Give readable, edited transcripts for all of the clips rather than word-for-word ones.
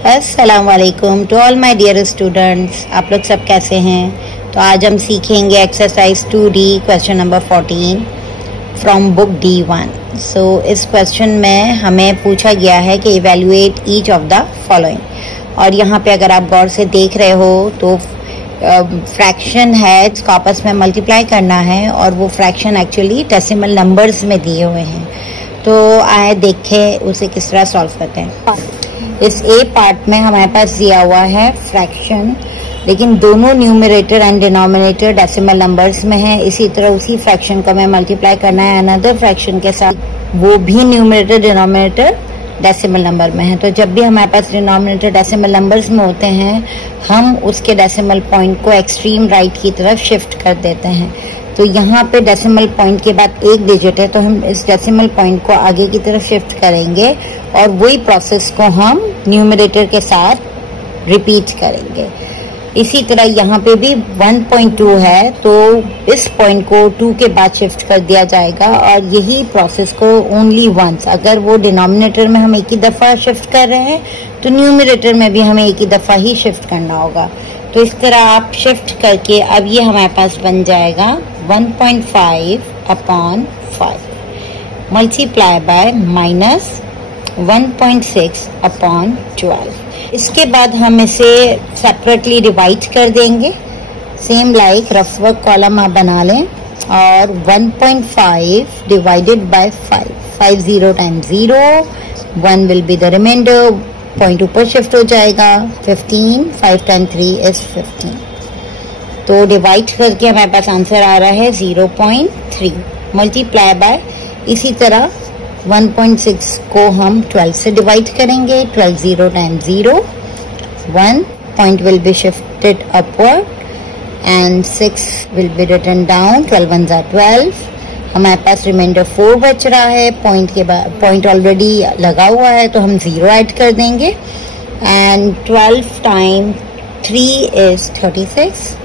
अस्सलाम वालेकुम to all my dear students. आप लोग सब कैसे हैं? तो आज हम सीखेंगे exercise 2D question number 14 from book D1। So इस क्वेश्चन में हमें पूछा गया है कि evaluate each of the following. और यहाँ पे अगर आप गौर से देख रहे हो तो फ्रैक्शन है, इसको आपस में मल्टीप्लाई करना है और वो फ्रैक्शन एक्चुअली डेसिमल नंबर्स में दिए हुए हैं। तो आए देखें उसे किस तरह सॉल्व करते हैं। इस ए पार्ट में हमारे पास दिया हुआ है फ्रैक्शन, लेकिन दोनों numerator and denominator decimal numbers में है। इसी तरह उसी फ्रैक्शन को हमें मल्टीप्लाई करना है अनदर फ्रैक्शन के साथ, वो भी न्यूमरेटर डिनोमिनेटर डेसिमल नंबर में है। तो जब भी हमारे पास डिनोमिनेटर डेसिमल नंबर्स में होते हैं, हम उसके डेसिमल पॉइंट को एक्सट्रीम राइट की तरफ शिफ्ट कर देते हैं। तो यहाँ पे डेसिमल पॉइंट के बाद एक डिजिट है, तो हम इस डेसिमल पॉइंट को आगे की तरफ शिफ्ट करेंगे और वही प्रोसेस को हम न्यूमरेटर के साथ रिपीट करेंगे। इसी तरह यहाँ पे भी 1.2 है, तो इस पॉइंट को 2 के बाद शिफ्ट कर दिया जाएगा और यही प्रोसेस को ओनली वंस, अगर वो डिनोमिनेटर में हम एक ही दफा शिफ्ट कर रहे हैं तो न्यूमरेटर में भी हमें एक ही दफा ही शिफ्ट करना होगा। तो इस तरह आप शिफ्ट करके अब ये हमारे पास बन जाएगा 1.5 upon 5 multiply by minus 1.6 upon 12। इसके बाद हम इसे सेपरेटली डिवाइड कर देंगे, same like rough work column आप बना लें। और 1.5 divided by 5 0 times 0, 1 will be the remainder, point ऊपर शिफ्ट हो जाएगा। 15 5 टाइम 3 इज 15। तो डिवाइड करके हमारे पास आंसर आ रहा है 0.3 मल्टीप्लाई बाय, इसी तरह 1.6 को हम 12 से डिवाइड करेंगे। 12 0 times 0, 1 point will be shifted upward and 6 will be written down. 12 1 जा 12, हमारे पास रिमाइंडर 4 बच रहा है। पॉइंट के बाद पॉइंट ऑलरेडी लगा हुआ है तो हम 0 ऐड कर देंगे। And 12 time 3 is 36,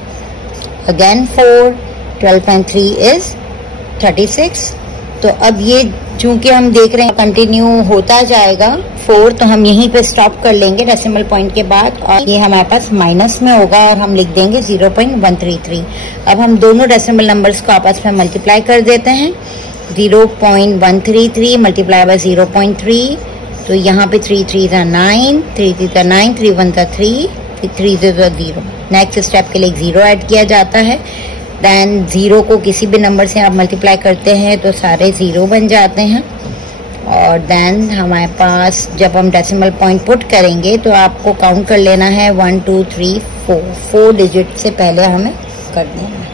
again 4, 12 time 3 is 36। तो अब ये चूंकि हम देख रहे हैं कंटिन्यू होता जाएगा 4, तो हम यहीं पे स्टॉप कर लेंगे डेसिमल पॉइंट के बाद और ये हमारे पास माइनस में होगा और हम लिख देंगे 0.133। अब हम दोनों डेसिमल नंबर्स को आपस में मल्टीप्लाई कर देते हैं। 0.133 मल्टीप्लाई बाय 0.3, तो यहाँ पे 3 3 9, 3 3 9, 3 1 3, 3 0। नेक्स्ट स्टेप के लिए 0 ऐड किया जाता है। देन 0 को किसी भी नंबर से आप मल्टीप्लाई करते हैं तो सारे 0 बन जाते हैं। और देन हमारे पास जब हम डेसिमल पॉइंट पुट करेंगे तो आपको काउंट कर लेना है 1 2 3 4 डिजिट से पहले हमें कर देना है।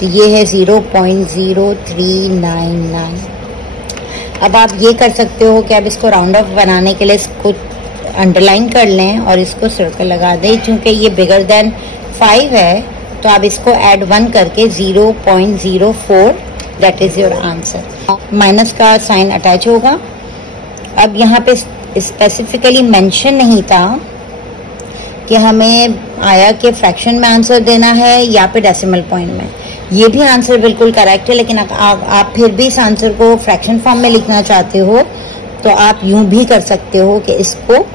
तो ये है 0.0399। अब आप ये कर सकते हो कि आप इसको राउंड ऑफ बनाने के लिए इसको अंडरलाइन कर लें और इसको सर्कल लगा दें। चूंकि ये बिगर देन 5 है तो आप इसको ऐड 1 करके 0.04, that is your answer. Minus का साइन अटैच होगा। अब यहाँ पे स्पेसिफिकली मेंशन नहीं था कि हमें आया कि फ्रैक्शन में आंसर देना है या पे डेसिमल पॉइंट में। ये भी आंसर बिल्कुल करेक्ट है, लेकिन आप फिर भी इस आंसर को फ्रैक्शन फॉर्म में लिखना चाहते हो तो आप यूं भी कर सकते हो कि इसको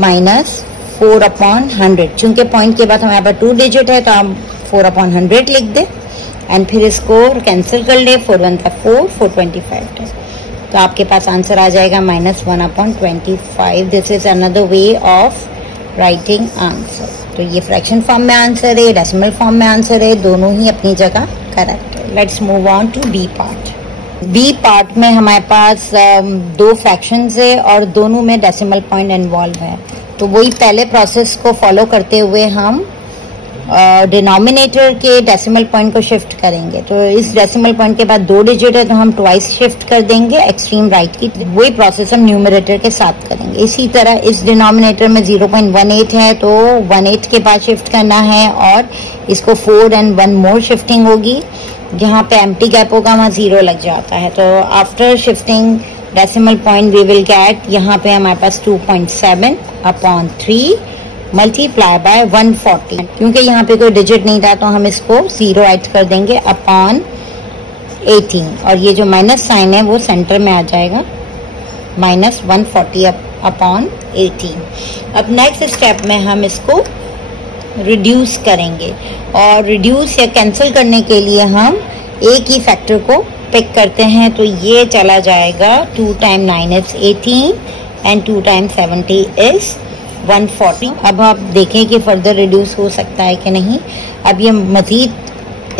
-4/100, चूंकि पॉइंट के बाद हमारे पास 2 डिजिट है तो आप 4/100 लिख दे एंड फिर इसको कैंसिल कर ले। 4 1 4, 425, तो आपके पास आंसर आ जाएगा -1/25। This is another way of writing answer. तो ये फ्रैक्शन फॉर्म में आंसर है, डेसिमल फॉर्म में आंसर है, दोनों ही अपनी जगह करेक्ट है। Let's move on to B part. B part में हमारे पास 2 फ्रैक्शंस है और दोनों में डेसिमल पॉइंट इन्वॉल्व है। तो वही पहले प्रोसेस को फॉलो करते हुए हम डिनोमिनेटर के डेसिमल पॉइंट को शिफ्ट करेंगे। तो इस डेसिमल पॉइंट के बाद 2 डिजिट है तो हम ट्वाइस शिफ्ट कर देंगे एक्सट्रीम राइट की। वही प्रोसेस हम न्यूमरेटर के साथ करेंगे। इसी तरह इस डिनोमिनेटर में 0.18 है तो 18 के बाद शिफ्ट करना है और इसको 4 एंड 1 मोर शिफ्टिंग होगी। जहाँ पे एम्प्टी गैप होगा वहाँ 0 लग जाता है। तो after shifting decimal point we will get, यहाँ पे हमारे पास 2.7/3 मल्टीप्लाई बाय 140। क्योंकि यहाँ पे कोई डिजिट नहीं था तो हम इसको 0 ऐड कर देंगे अपॉन 18 और ये जो माइनस साइन है वो सेंटर में आ जाएगा, -140 अपॉन 18। अब नेक्स्ट स्टेप में हम इसको रिड्यूस करेंगे, और रिड्यूस या कैंसिल करने के लिए हम एक ही फैक्टर को पिक करते हैं। तो ये चला जाएगा 2 time 9 is 18 and 2 time 70 is 140। अब आप देखें कि फर्दर रिड्यूस हो सकता है कि नहीं। अब ये मजीद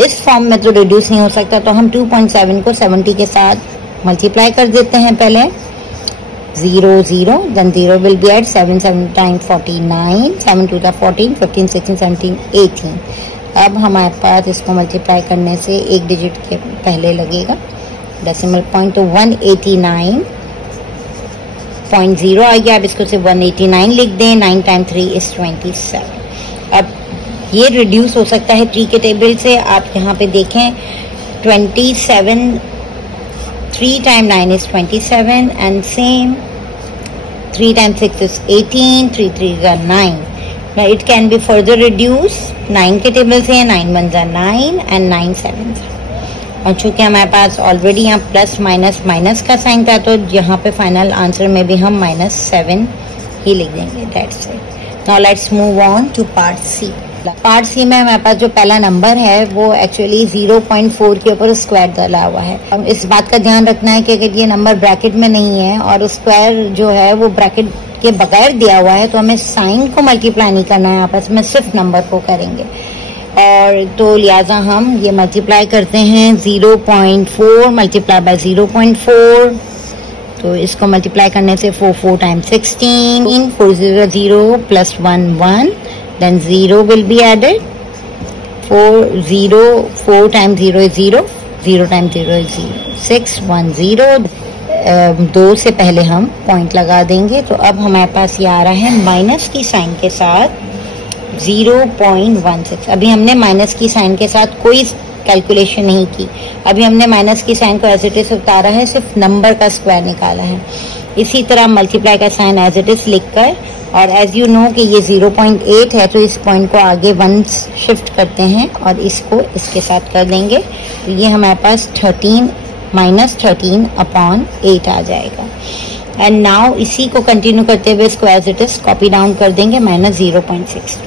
इस फॉर्म में तो रिड्यूस नहीं हो सकता, तो हम 2.7 को 70 के साथ मल्टीप्लाई कर देते हैं। पहले 0 0, then 0 will be at 7 7 times 49, 7 to the 14, 15 16 17 18। अब हमारे पास इसको मल्टीप्लाई करने से एक डिजिट के पहले लगेगा डेसिमल पॉइंट, तो 189.0 आ गया। अब इसको सिर्फ 189 लिख दें। 9 टाइम 3 इज 27। अब ये रिड्यूस हो सकता है 3 के टेबल से। आप यहाँ पे देखें 27, 3 time 9 is 27 and same 3 times 6 is 18, 3 3s are 9. Now it can be further reduced 9 के टेबल से, 9 1s are 9 and 9 7s। और चूंकि हमारे पास ऑलरेडी यहाँ प्लस माइनस माइनस का साइन था, तो यहाँ पे फाइनल आंसर में भी हम -7 ही लिख देंगे। That's it. Now let's move on to part C. Part C में हमारे पास जो पहला नंबर है वो एक्चुअली 0.4 के ऊपर स्क्वायर डाला हुआ है। अब इस बात का ध्यान रखना है कि अगर ये नंबर ब्रैकेट में नहीं है और स्क्वायर जो है वो ब्रैकेट के बगैर दिया हुआ है, तो हमें साइन को मल्टीप्लाई नहीं करना है आपस में, सिर्फ नंबर को करेंगे। और तो लिहाजा हम ये मल्टीप्लाई करते हैं 0.4 मल्टीप्लाई बाय 0.4, तो इसको मल्टीप्लाई करने से 4 4 times 16, 4 0 0 plus 1 1, then 0 will be added, 4 times 0 is 0, 0 times 0 is 0, 6 1 0। 2 से पहले हम पॉइंट लगा देंगे। तो अब हमारे पास ये आ रहा है माइनस की साइन के साथ 0.16। अभी हमने माइनस की साइन के साथ कोई कैलकुलेशन नहीं की, अभी हमने माइनस की साइन को एज इट इज उतारा है, सिर्फ नंबर का स्क्वायर निकाला है। इसी तरह मल्टीप्लाई का साइन एज इट इज लिखकर, और एज यू नो कि ये 0.8 है, तो इस पॉइंट को आगे 1 शिफ्ट करते हैं और इसको इसके साथ कर देंगे। तो ये हमारे पास 13 -13 अपॉन 8 आ जाएगा। एंड नाउ इसी को कंटिन्यू करते हुए इसको as it is copy down कर देंगे -0.6।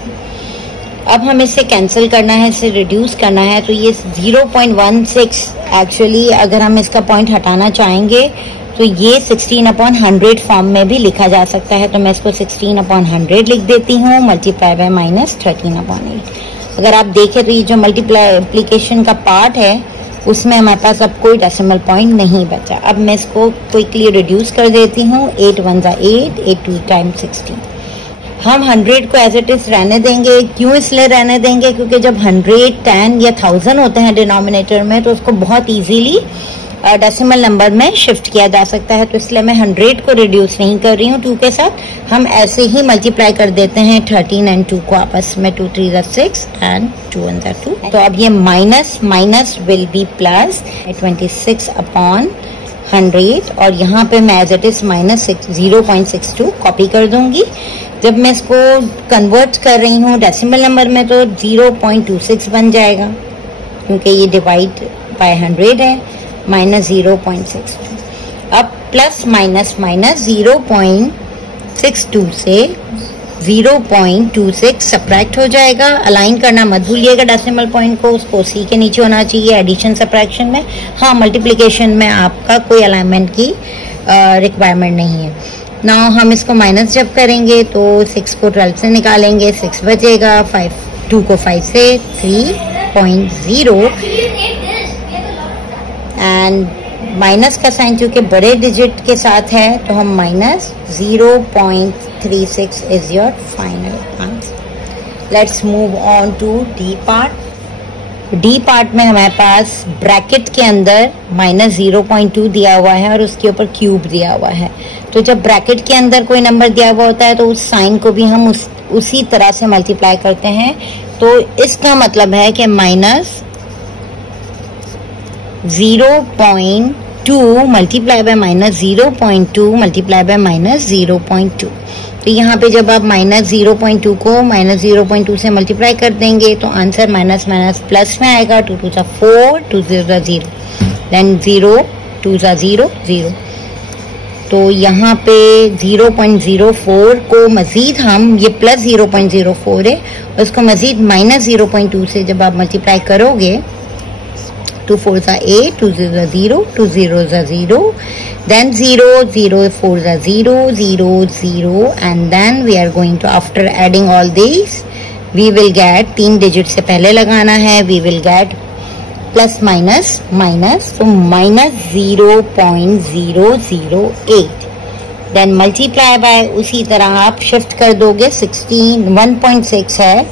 अब हम इसे कैंसिल करना है, इसे रिड्यूस करना है। तो ये 0.16 एक्चुअली अगर हम इसका पॉइंट हटाना चाहेंगे तो ये 16/100 फॉर्म में भी लिखा जा सकता है। तो मैं इसको 16/100 लिख देती हूँ, मल्टीप्लाई बाय -13/8। अगर आप देखें तो ये जो मल्टीप्लिकेशन का पार्ट है उसमें हमारे पास अब कोई डेसिमल पॉइंट नहीं बचा। अब मैं इसको क्विकली रिड्यूस कर देती हूँ। 8 1 8, 8 2 टाइम्स 16। हम 100 को एज इट इज रहने देंगे। क्यों इसलिए रहने देंगे? क्योंकि जब 100, 10 या 1000 होते हैं डिनोमिनेटर में, तो उसको बहुत इजीली डेसिमल नंबर में शिफ्ट किया जा सकता है। तो इसलिए मैं 100 को रिड्यूस नहीं कर रही हूँ 2 के साथ, हम ऐसे ही मल्टीप्लाई कर देते हैं 13 एंड 2 को आपस में। 2 3 are 6 एंड 2 1 are 2। तो अब ये minus minus will be plus 26/100, और यहाँ पे मैं एज इट इज -0.62 कॉपी कर दूंगी। जब मैं इसको कन्वर्ट कर रही हूँ डेसिमल नंबर में तो 0.26 बन जाएगा, क्योंकि ये डिवाइड बाय 100 है। -0.62। अब प्लस माइनस माइनस 0.62 से 0.26 सब्ट्रैक्ट हो जाएगा। अलाइन करना मत भूलिएगा डेसिमल पॉइंट को, उसको सी के नीचे होना चाहिए एडिशन सब्ट्रैक्शन में। हाँ, मल्टीप्लिकेशन में आपका कोई अलाइनमेंट की रिक्वायरमेंट नहीं है। नाउ हम इसको माइनस जब करेंगे तो 6 को 12 से निकालेंगे, 6 बचेगा। 2 को 5 से 3.0, एंड माइनस का साइन चूंकि बड़े डिजिट के साथ है तो हम -0.36 is your final answer. Let's move on to D part. D part में हमारे पास ब्रैकेट के अंदर -0.2 दिया हुआ है और उसके ऊपर क्यूब दिया हुआ है। तो जब ब्रैकेट के अंदर कोई नंबर दिया हुआ होता है तो उस साइन को भी हम उसी तरह से मल्टीप्लाई करते हैं। तो इसका मतलब है कि -0.2 मल्टीप्लाई बाय -0.2 मल्टीप्लाई बाय -0.2। तो यहाँ पे जब आप -0.2 को -0.2 से मल्टीप्लाई कर देंगे तो आंसर माइनस माइनस प्लस में आएगा। 2 2 4, 2 0 0, देन 0 2 0 0, तो यहाँ पे 0.04 को मजीद हम, ये प्लस 0.04 है, उसको मजीद माइनस 0.2 से जब आप मल्टीप्लाई करोगे, 2 4s are 8, 2 0s are 0, 2 0s are 0, then 0, 0 4s are 0, 0, 0, and then we are going to, after adding all these, we will get 3 digit से पहले लगाना है, we will get plus minus minus, तो minus 0.008, then multiply by, उसी तरह आप shift कर दोगे 1.6 है,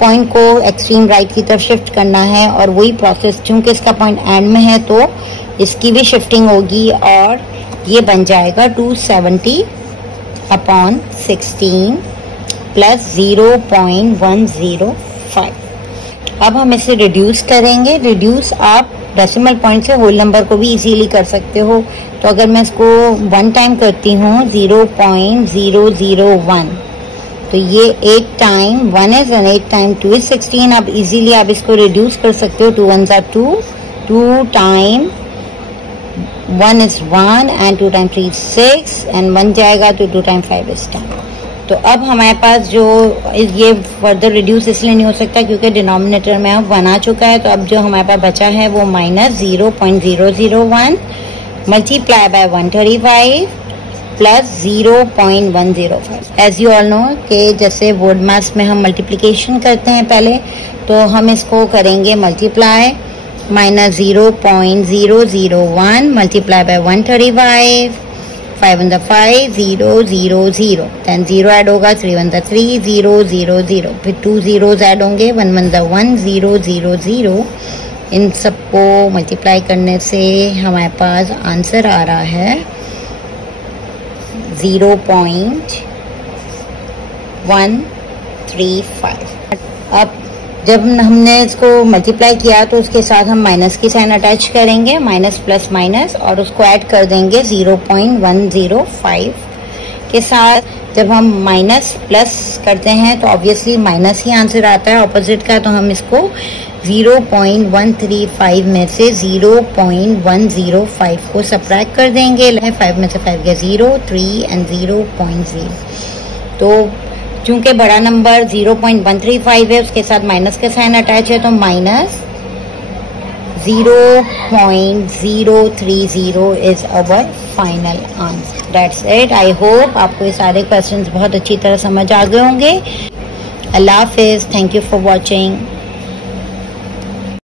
पॉइंट को एक्सट्रीम राइट की तरफ शिफ्ट करना है, और वही प्रोसेस, चूंकि इसका पॉइंट एंड में है तो इसकी भी शिफ्टिंग होगी, और ये बन जाएगा 270/16 प्लस 0.105। अब हम इसे रिड्यूस करेंगे। रिड्यूस आप डेसिमल पॉइंट से होल नंबर को भी इजीली कर सकते हो। तो अगर मैं इसको 1 टाइम करती हूँ 0.001, तो ये 8 time 1 is and 8 time 2 is 16। अब इजीली आप इसको रिड्यूस कर सकते हो। 2 1s are 2, 2 time 1 is 1 and 2 time 3 is 6 and 1 जाएगा तो 2 टाइम 5 is 10। तो अब हमारे पास जो ये फर्दर रिड्यूस इसलिए नहीं हो सकता क्योंकि डिनोमिनेटर में अब 1 आ चुका है। तो अब जो हमारे पास बचा है वो minus 0.001 multiply by 135 plus 0.105। As you all know कि जैसे वर्ड मैथ्स में हम मल्टीप्लिकेशन करते हैं पहले, तो हम इसको करेंगे multiply, minus 0.001 multiply by 135, 5 1 5 0 0 0, then 0 add होगा, 3 1 3 0 0 0, फिर 2 zeros ऐड होंगे, 1 1 1 0 0 0। इन सबको मल्टीप्लाई करने से हमारे पास आंसर आ रहा है 0.135। अब जब हमने इसको मल्टीप्लाई किया तो उसके साथ हम माइनस की साइन अटैच करेंगे, माइनस प्लस माइनस, और उसको ऐड कर देंगे 0.105 के साथ। जब हम माइनस प्लस करते हैं तो ऑब्वियसली माइनस ही आंसर आता है ऑपोजिट का, तो हम इसको 0.135 में से 0.105 को सब्ट्रैक्ट कर देंगे। 5 में से 5 गया 0, 3 एंड 0.0। तो चूंकि बड़ा नंबर 0.135 है, उसके साथ माइनस का साइन अटैच है, तो minus 0.030 is our final answer. That's it. I hope आपको ये सारे क्वेश्चंस बहुत अच्छी तरह समझ आ गए होंगे। अल्लाह हाफिज। Thank you for watching.